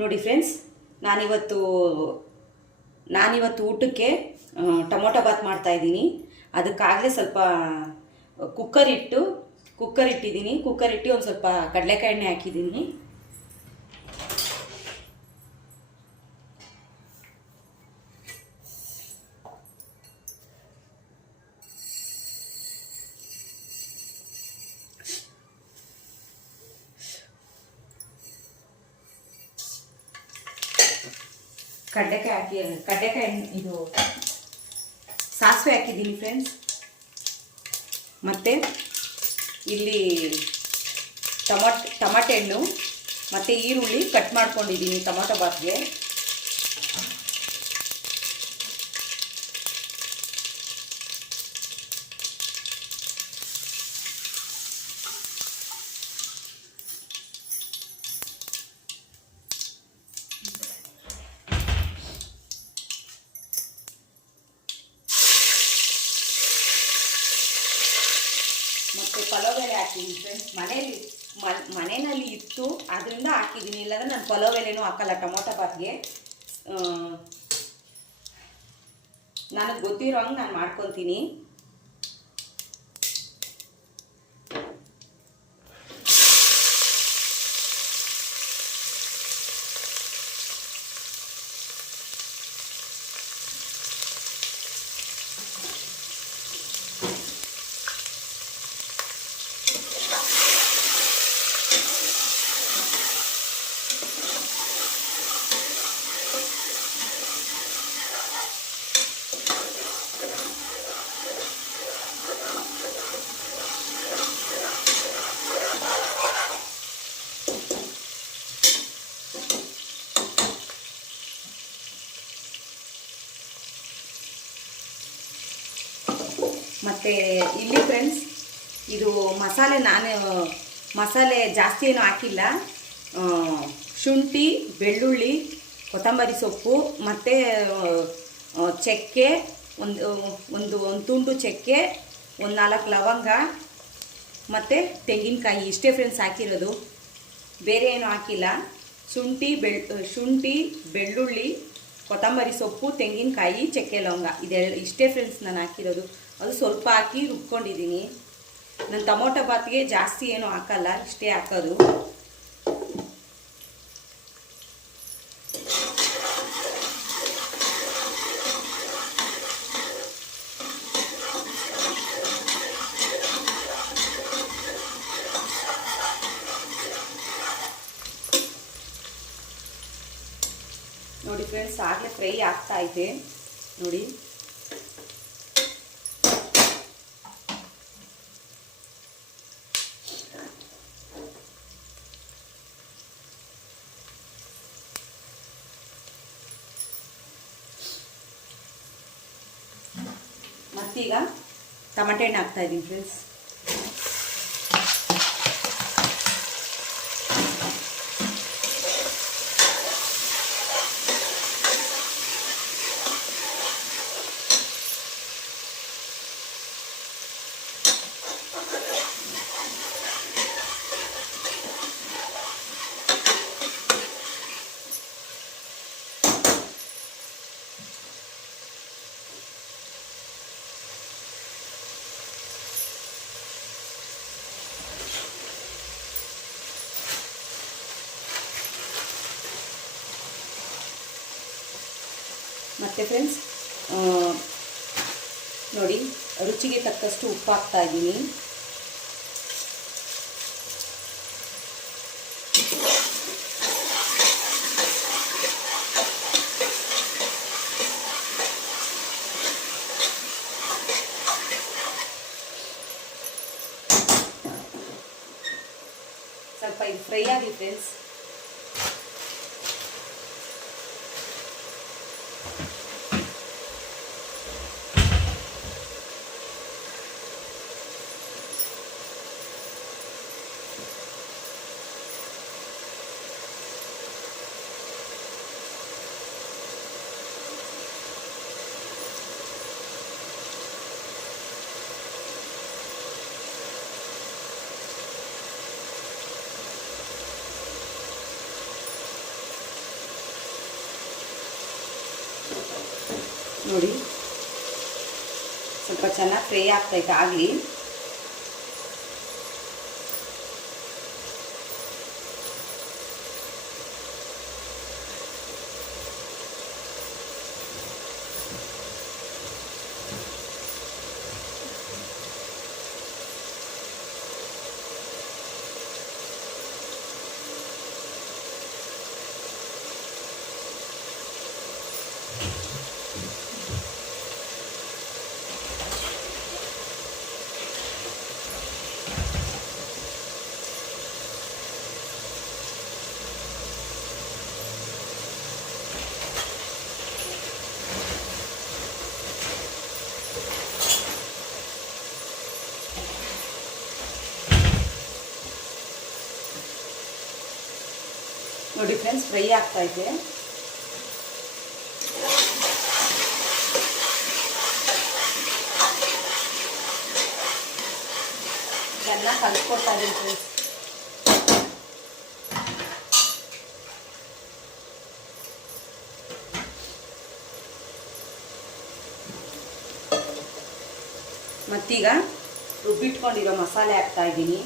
ನೋಡಿ ಫ್ರೆಂಡ್ಸ್, ನಾನಿವತ್ತು ಊಟಕ್ಕೆ ಟೊಮೊಟೊ ಬಾತ್ ಮಾಡ್ತಾಯಿದ್ದೀನಿ. ಅದಕ್ಕಾಗಲೇ ಸ್ವಲ್ಪ ಕುಕ್ಕರ್ ಇಟ್ಟಿದ್ದೀನಿ. ಕುಕ್ಕರ್ ಇಟ್ಟು ಒಂದು ಸ್ವಲ್ಪ ಕಡಲೆಕಾಯಿ ಎಣ್ಣೆ ಹಾಕಿದ್ದೀನಿ. ಕಡಲೆಕಾಯಿ ಇದು ಸಾಸಿವೆ ಹಾಕಿದ್ದೀನಿ ಫ್ರೆಂಡ್ಸ್. ಮತ್ತು ಇಲ್ಲಿ ಟಮಾಟೆ ಹಣ್ಣು ಮತ್ತು ಈರುಳ್ಳಿ ಕಟ್ ಮಾಡ್ಕೊಂಡಿದ್ದೀನಿ ಟೊಮೊಟೊ ಬಾತ್ಗೆ. ಮತ್ತು ಪಲಾವ್ ಎಲೆ ಹಾಕಿದ್ದೀನಿ ಫ್ರೆಂಡ್ಸ್. ಮನೆಯಲ್ಲಿ ಇತ್ತು, ಅದರಿಂದ ಹಾಕಿದ್ದೀನಿ. ಇಲ್ಲಾಂದರೆ ನಾನು ಪಲಾವ್ ಎಲೆನೂ ಹಾಕಲ್ಲ ಟೊಮೊಟೊ ಬಾತ್ಗೆ. ನನಗೆ ಗೊತ್ತಿರೋ ಹಂಗೆ ನಾನು ಮಾಡ್ಕೊತೀನಿ. ಮತ್ತು ಇಲ್ಲಿ ಫ್ರೆಂಡ್ಸ್, ಇದು ಮಸಾಲೆ ಜಾಸ್ತಿ ಏನೂ ಹಾಕಿಲ್ಲ. ಶುಂಠಿ, ಬೆಳ್ಳುಳ್ಳಿ, ಕೊತ್ತಂಬರಿ ಸೊಪ್ಪು ಮತ್ತು ಚಕ್ಕೆ, ಒಂದು ತುಂಡು ಚಕ್ಕೆ, ಒಂದು 4 ಲವಂಗ ಮತ್ತು ತೆಂಗಿನಕಾಯಿ, ಇಷ್ಟೇ ಫ್ರೆಂಡ್ಸ್ ಹಾಕಿರೋದು. ಬೇರೆ ಏನೂ ಹಾಕಿಲ್ಲ. ಶುಂಠಿ, ಬೆಳ್ಳುಳ್ಳಿ, ಕೊತ್ತಂಬರಿ ಸೊಪ್ಪು, ತೆಂಗಿನಕಾಯಿ, ಚಕ್ಕೆ, ಲವಂಗ, ಇಷ್ಟೇ ಫ್ರೆಂಡ್ಸ್ ನಾನು ಹಾಕಿರೋದು. ಅದು ಸ್ವಲ್ಪ ಹಾಕಿ ರುಬ್ಕೊಂಡಿದ್ದೀನಿ. ನಾನು ಟೊಮೊಟೊ ಬಾತ್ಗೆ ಜಾಸ್ತಿ ಏನೂ ಹಾಕಲ್ಲ, ಇಷ್ಟೇ ಹಾಕೋದು. ನೋಡಿ ಫ್ರೆಂಡ್ಸ್, ಆಗಲೇ ಫ್ರೈ ಆಗ್ತಾ ಇದೆ ನೋಡಿ. ಮತ್ತೀಗ ಟಮಾಟೆ ಹಣ್ಣು ಹಾಕ್ತಾ ಇದ್ದೀನಿ ಫ್ರೆಂಡ್ಸ್. ಮತ್ತು ಫ್ರೆಂಡ್ಸ್, ನೋಡಿ, ರುಚಿಗೆ ತಕ್ಕಷ್ಟು ಉಪ್ಪು ಹಾಕ್ತಾ ಇದ್ದೀನಿ. ಸ್ವಲ್ಪ ಇದು ಫ್ರೈ ಆಗಿ ಫ್ರೆಂಡ್ಸ್. ನೋಡಿ ಸ್ವಲ್ಪ ಚೆನ್ನಾಗಿ ಫ್ರೈ ಆಗ್ತೈತೆ ಆಗಲಿ. ನೋಡಿ ಫ್ರೆಂಡ್ಸ್, ಫ್ರೈ ಆಗ್ತಾ ಇದೆ. ಚೆನ್ನಾಗಿ ಕಲಿಸ್ಕೊಡ್ತಾ ಇದ್ದೀನಿ ಫ್ರೆಂಡ್ಸ್. ಮತ್ತೀಗ ರುಬ್ಬಿಟ್ಕೊಂಡಿರೋ ಮಸಾಲೆ ಹಾಕ್ತಾ ಇದ್ದೀನಿ.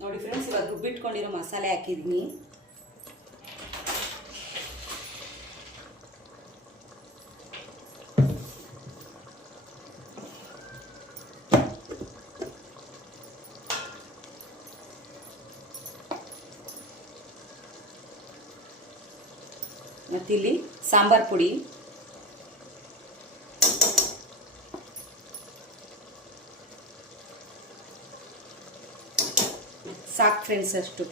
ನೋಡಿ ಫ್ರೆಂಡ್ಸ್, ಇವಾಗ ರುಬ್ಬಿಟ್ಕೊಂಡಿರೋ ಮಸಾಲೆ ಹಾಕಿದ್ದೀನಿ. ಮತ್ತಿಲ್ಲಿ ಸಾಂಬಾರ್ ಪುಡಿ, ಸಾಕು ಫ್ರೆಂಡ್ಸ್ ಅಷ್ಟು.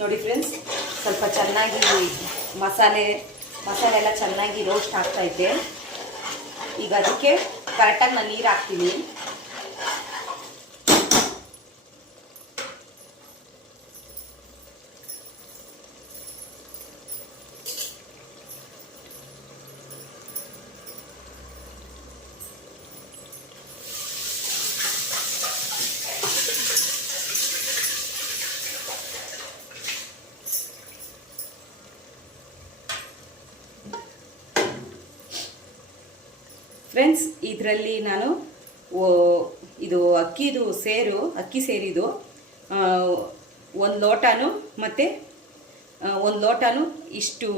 ನೋಡಿ ಫ್ರೆಂಡ್ಸ್, ಸ್ವಲ್ಪ ಚೆನ್ನಾಗಿ ಮಸಾಲೆ ಎಲ್ಲ ಚೆನ್ನಾಗಿ ರೋಸ್ಟ್ ಆಗ್ತೈತೆ. ಈಗ ಅದಕ್ಕೆ ಕರೆಕ್ಟಾಗಿ ನಾನು ನೀರು ಹಾಕ್ತೀನಿ. ಫ್ರೆಂಡ್ಸ್, ಇದರಲ್ಲಿ ನಾನು ಇದು ಅಕ್ಕಿ ಸೇರಿದು 1 ಲೋಟನು ಮತ್ತು 1 ಲೋಟನು ಇಷ್ಟು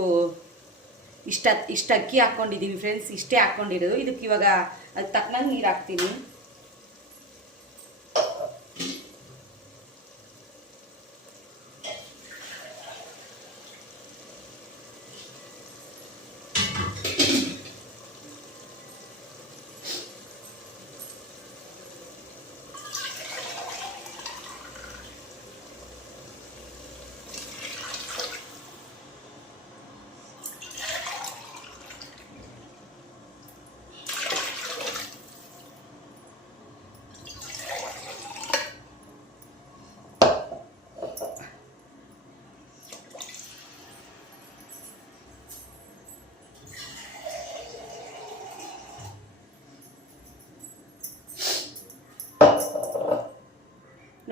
ಅಕ್ಕಿ ಹಾಕ್ಕೊಂಡಿದ್ದೀನಿ ಫ್ರೆಂಡ್ಸ್. ಇಷ್ಟೇ ಹಾಕ್ಕೊಂಡಿರೋದು. ಇದಕ್ಕೆ ಇವಾಗ ಅದಕ್ಕೆ ತಕ್ಕನಂಗೆ ನೀರು ಹಾಕ್ತೀನಿ.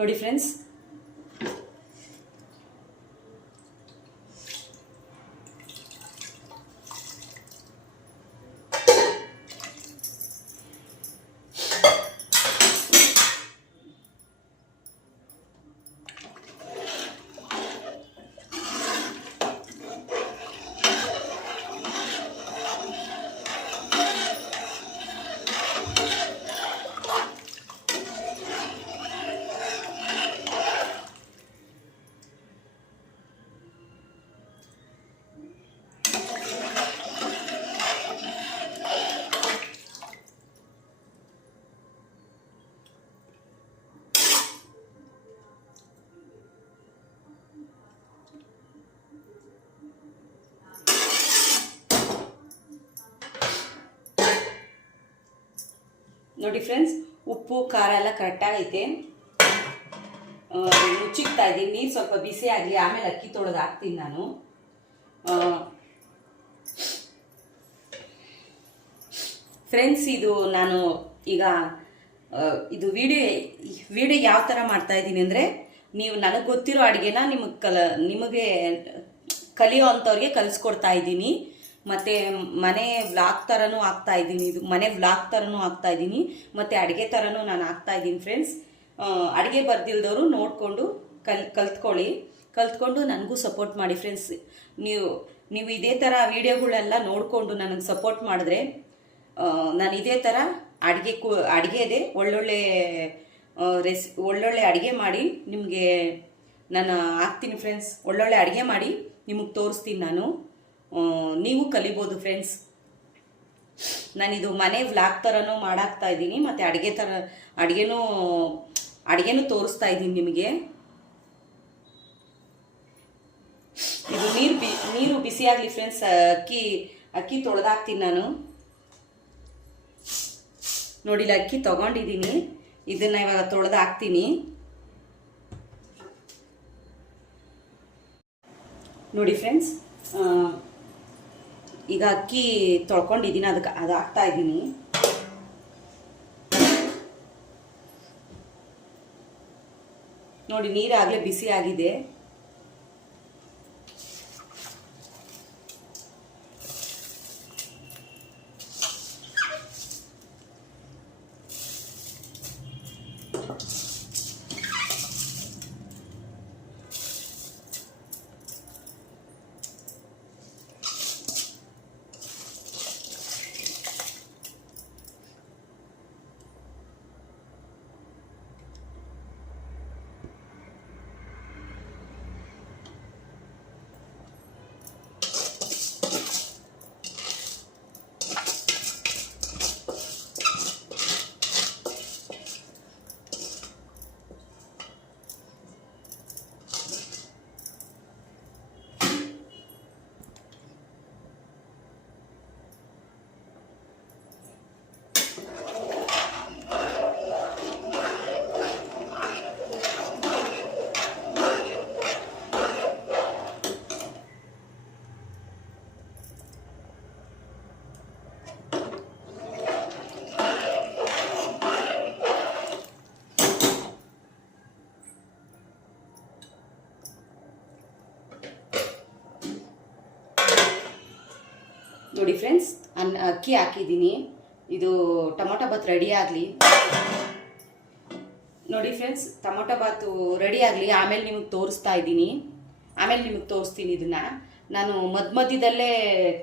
ನೋಡಿ ಫ್ರೆಂಡ್ಸ್, ನೋಡಿ ಫ್ರೆಂಡ್ಸ್, ಉಪ್ಪು ಖಾರ ಎಲ್ಲ ಕರೆಕ್ಟಾಗೈತೆ. ಮುಚ್ಚಿಕ್ತಾ ಇದ್ದೀನಿ. ನೀರು ಸ್ವಲ್ಪ ಬಿಸಿ ಆಗಲಿ, ಆಮೇಲೆ ಅಕ್ಕಿ ತೊಳೆದು ಹಾಕ್ತೀನಿ ನಾನು. ಫ್ರೆಂಡ್ಸ್, ಇದು ನಾನು ಈಗ ಇದು ವಿಡಿಯೋ ಯಾವ ಥರ ಮಾಡ್ತಾ ಇದ್ದೀನಿ ಅಂದರೆ, ನೀವು ನನಗೆ ಗೊತ್ತಿರೋ ಅಡುಗೆನ ನಿಮಗೆ ಕಲಿಯೋ ಅಂಥವ್ರಿಗೆ ಕಲಿಸ್ಕೊಡ್ತಾ ಇದ್ದೀನಿ. ಮತ್ತು ಮನೆ ವ್ಲಾಗ್ ಥರನೂ ಆಗ್ತಾ ಇದ್ದೀನಿ. ಇದು ಮನೆ ವ್ಲಾಗ್ ಥರನೂ ಆಗ್ತಾ ಇದ್ದೀನಿ, ಮತ್ತು ಅಡುಗೆ ಥರನೂ ನಾನು ಆಗ್ತಾ ಇದ್ದೀನಿ ಫ್ರೆಂಡ್ಸ್. ಅಡುಗೆ ಬರ್ದಿಲ್ದವರು ನೋಡಿಕೊಂಡು ಕಲ್ತ್ಕೊಂಡು ನನಗೂ ಸಪೋರ್ಟ್ ಮಾಡಿ ಫ್ರೆಂಡ್ಸ್. ನೀವು ಇದೇ ಥರ ವೀಡಿಯೋಗಳೆಲ್ಲ ನೋಡಿಕೊಂಡು ನನಗೆ ಸಪೋರ್ಟ್ ಮಾಡಿದ್ರೆ ನಾನು ಇದೇ ಥರ ಅಡುಗೆದೇ ಒಳ್ಳೊಳ್ಳೆ ಅಡುಗೆ ಮಾಡಿ ನಿಮಗೆ ನಾನು ಹಾಕ್ತೀನಿ ಫ್ರೆಂಡ್ಸ್. ಒಳ್ಳೊಳ್ಳೆ ಅಡುಗೆ ಮಾಡಿ ನಿಮಗೆ ತೋರಿಸ್ತೀನಿ ನಾನು. ನೀವು ಕಲಿಬೋದು ಫ್ರೆಂಡ್ಸ್. ನಾನಿದು ಮನೆ ವ್ಲಾಗ್ ಥರನೂ ಮಾಡಾಕ್ತಾ ಇದ್ದೀನಿ, ಮತ್ತು ಅಡುಗೆನೂ ತೋರಿಸ್ತಾ ಇದ್ದೀನಿ ನಿಮಗೆ. ಇದು ನೀರು ಬಿಸಿ ಆಗಲಿ ಫ್ರೆಂಡ್ಸ್. ಅಕ್ಕಿ ತೊಳೆದಾಕ್ತೀನಿ ನಾನು. ನೋಡಿಲ್ಲ, ಅಕ್ಕಿ ತೊಗೊಂಡಿದ್ದೀನಿ. ಇದನ್ನು ಇವಾಗ ತೊಳೆದು ಹಾಕ್ತೀನಿ. ನೋಡಿ ಫ್ರೆಂಡ್ಸ್, ಈಗ ಅಕ್ಕಿ ತೊಳ್ಕೊಂಡಿದ್ದೀನಿ, ಅದು ಹಾಕ್ತಾ ಇದ್ದೀನಿ. ನೋಡಿ, ನೀರಾಗಲೇ ಬಿಸಿ ಆಗಿದೆ. ನೋಡಿ ಫ್ರೆಂಡ್ಸ್, ಅಕ್ಕಿ ಹಾಕಿದ್ದೀನಿ. ಇದು ಟೊಮೊಟೊ ಬಾತ್ ರೆಡಿ ಆಗಲಿ. ನೋಡಿ ಫ್ರೆಂಡ್ಸ್, ಟೊಮೊಟೊ ಬಾತು ರೆಡಿ ಆಗಲಿ, ಆಮೇಲೆ ನಿಮಗೆ ತೋರಿಸ್ತಾ ಇದ್ದೀನಿ. ತೋರಿಸ್ತೀನಿ. ಇದನ್ನು ನಾನು ಮಧ್ಯದಲ್ಲೇ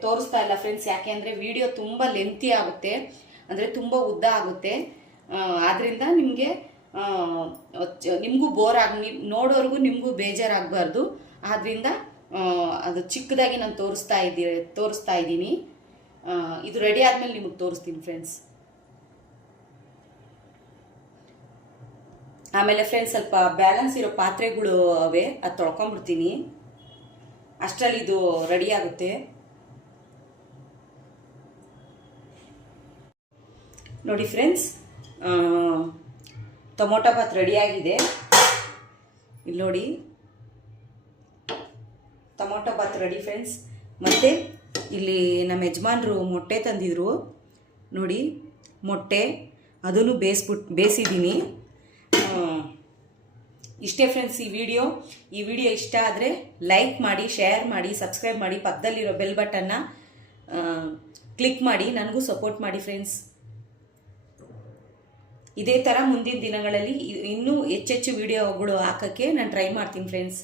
ತೋರಿಸ್ತಾ ಇಲ್ಲ ಫ್ರೆಂಡ್ಸ್, ಯಾಕೆ ಅಂದರೆ ವಿಡಿಯೋ ತುಂಬ ಲೆಂತಿ ಆಗುತ್ತೆ, ಅಂದರೆ ತುಂಬ ಉದ್ದ ಆಗುತ್ತೆ. ಆದ್ದರಿಂದ ನಿಮಗೂ ಬೋರ್ ನೋಡೋರ್ಗೂ ನಿಮಗೂ ಬೇಜಾರಾಗಬಾರ್ದು. ಆದ್ದರಿಂದ ಅದು ಚಿಕ್ಕದಾಗಿ ನಾನು ತೋರಿಸ್ತಾ ಇದ್ದೀನಿ. ಇದು ರೆಡಿ ಆದಮೇಲೆ ನಿಮಗೆ ತೋರಿಸ್ತೀನಿ ಫ್ರೆಂಡ್ಸ್. ಆಮೇಲೆ ಫ್ರೆಂಡ್ಸ್, ಸ್ವಲ್ಪ ಬ್ಯಾಲೆನ್ಸ್ ಇರೋ ಪಾತ್ರೆಗಳು ಅವೆ, ಅದು ತೊಳ್ಕೊಂಡ್ಬಿಡ್ತೀನಿ. ಅಷ್ಟರಲ್ಲಿ ಇದು ರೆಡಿ ಆಗುತ್ತೆ. ನೋಡಿ ಫ್ರೆಂಡ್ಸ್, ಟೊಮೊಟೊ ಬಾತ್ ರೆಡಿಯಾಗಿದೆ. ಇಲ್ಲಿ ನೋಡಿ, ಟೊಮೊಟೊ ಬಾತ್ ರೆಡಿ ಫ್ರೆಂಡ್ಸ್. ಮತ್ತು ಇಲ್ಲಿ ನಮ್ಮ ಯಜಮಾನರು ಮೊಟ್ಟೆ ತಂದಿದ್ರು ನೋಡಿ, ಮೊಟ್ಟೆ ಅದನ್ನು ಬೇಯಿಸಿದ್ದೀನಿ. ಇಷ್ಟೇ ಫ್ರೆಂಡ್ಸ್ ಈ ವಿಡಿಯೋ ಇಷ್ಟ ಆದರೆ ಲೈಕ್ ಮಾಡಿ, ಶೇರ್ ಮಾಡಿ, ಸಬ್ಸ್ಕ್ರೈಬ್ ಮಾಡಿ, ಪಕ್ಕದಲ್ಲಿರೋ ಬೆಲ್ ಬಟನ್ನ ಕ್ಲಿಕ್ ಮಾಡಿ, ನನಗೂ ಸಪೋರ್ಟ್ ಮಾಡಿ ಫ್ರೆಂಡ್ಸ್. ಇದೇ ಥರ ಮುಂದಿನ ದಿನಗಳಲ್ಲಿ ಇನ್ನೂ ಹೆಚ್ಚೆಚ್ಚು ವಿಡಿಯೋಗಳು ಹಾಕೋಕ್ಕೆ ನಾನು ಟ್ರೈ ಮಾಡ್ತೀನಿ ಫ್ರೆಂಡ್ಸ್.